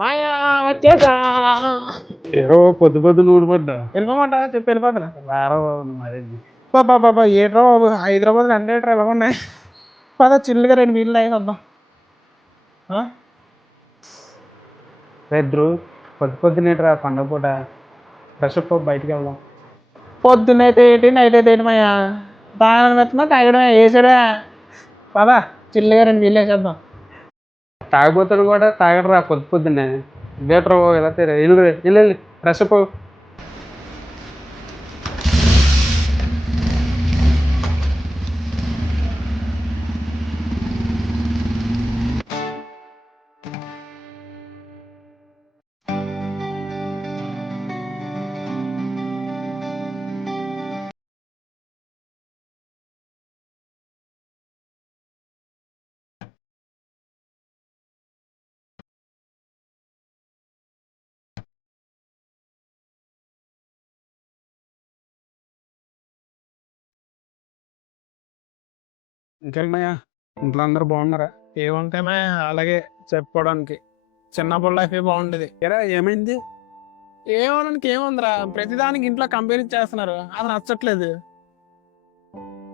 మాయా వచ్చేసా. ఏదో పొద్దు పొద్దు నూనె పడ్డా వెళ్ళిపోమంటా చెప్పి వెళ్ళిపోతున్నా. రారా మరి బాబా బాబా ఏట్రా బాబు, హైదరాబాద్ అంటే ఏట్రా ఎలా ఉన్నాయి. పద చిల్లుగా 2 వీళ్ళు అయ్యి వద్దాం. ఇద్దరు పొద్దు పొద్దునేట్రా పండగ పూట ఫ్రెష్ అప్ బయటికి వెళ్దాం. పొద్దున్నైతే ఏంటి నైట్ అయితే ఏంటి మాయా, తాగడం పెడుతున్నా తాగడమే వేసాడా. పద చిల్లుగా 2 వీళ్ళు వేసేద్దాం. తాగబోతాడు కూడా తాగడరా పొద్దు పొద్దున్నే బేటర్ ఎలా తీరా వెళ్ళి ఫ్రెష్ అప్. ఇంకేమయ్యా ఇంట్లో అందరూ బాగున్నారా? ఏముంటాయి మాయా అలాగే చెప్పుకోవడానికి. చిన్నప్పుడు లైఫ్ బాగుండేది. ఏరా ఏమైంది? ఏమనడానికి ఏముందిరా, ప్రతిదానికి ఇంట్లో కంపేర్ చేస్తున్నారు, అది నచ్చట్లేదు.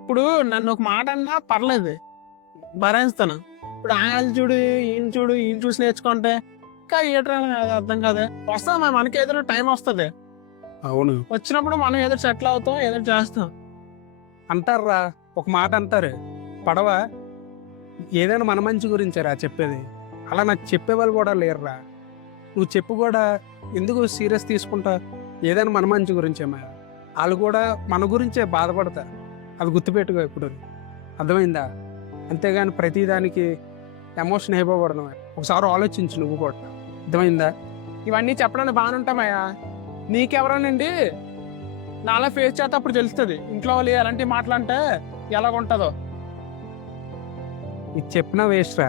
ఇప్పుడు నన్ను ఒక మాట అన్నా పర్లేదు భరాయిస్తాను. ఇప్పుడు ఆయన చూడు ఈయన చూడు ఈయన చూసి నేర్చుకుంటే ఇంకా ఏట్రా అది అర్థం కాదు. వస్తాం మనకి ఏదో టైం వస్తుంది. అవును వచ్చినప్పుడు మనం ఏదో సెటిల్ అవుతాం, ఏదో చేస్తాం. అంటారా, ఒక మాట అంటారు, పడవ ఏదైనా మన మంచి గురించేరా చెప్పేది. అలా నాకు చెప్పేవాళ్ళు కూడా లేరురా. నువ్వు చెప్పు కూడా ఎందుకు సీరియస్ తీసుకుంటా, ఏదైనా మన మంచి గురించేమా. వాళ్ళు కూడా మన గురించే బాధపడతారు, అది గుర్తుపెట్టుకో ఇప్పుడు. అర్థమైందా? అంతేగాని ప్రతిదానికి ఎమోషన్ అయిపోకూడదు. ఒకసారి ఆలోచించు నువ్వు కూడా. అర్థమైందా? ఇవన్నీ చెప్పడానికి బాగానే ఉంటామయ్యా. నీకెవరనండి నాలా ఫేస్ చేస్తే అప్పుడు తెలుస్తుంది ఇంట్లో వాళ్ళు ఎలాంటి మాటలంటే ఎలాగుంటుందో. ఇది చెప్పినా వేస్ట్ రా.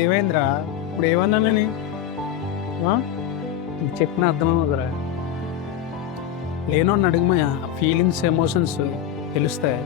ఏమైందిరా ఇప్పుడు ఏమన్నానని? ఇది చెప్పినా అర్థమవుతుందిరా. లేనోడిని అడుగుమయ్యా, ఫీలింగ్స్ ఎమోషన్స్ తెలుస్తాయి.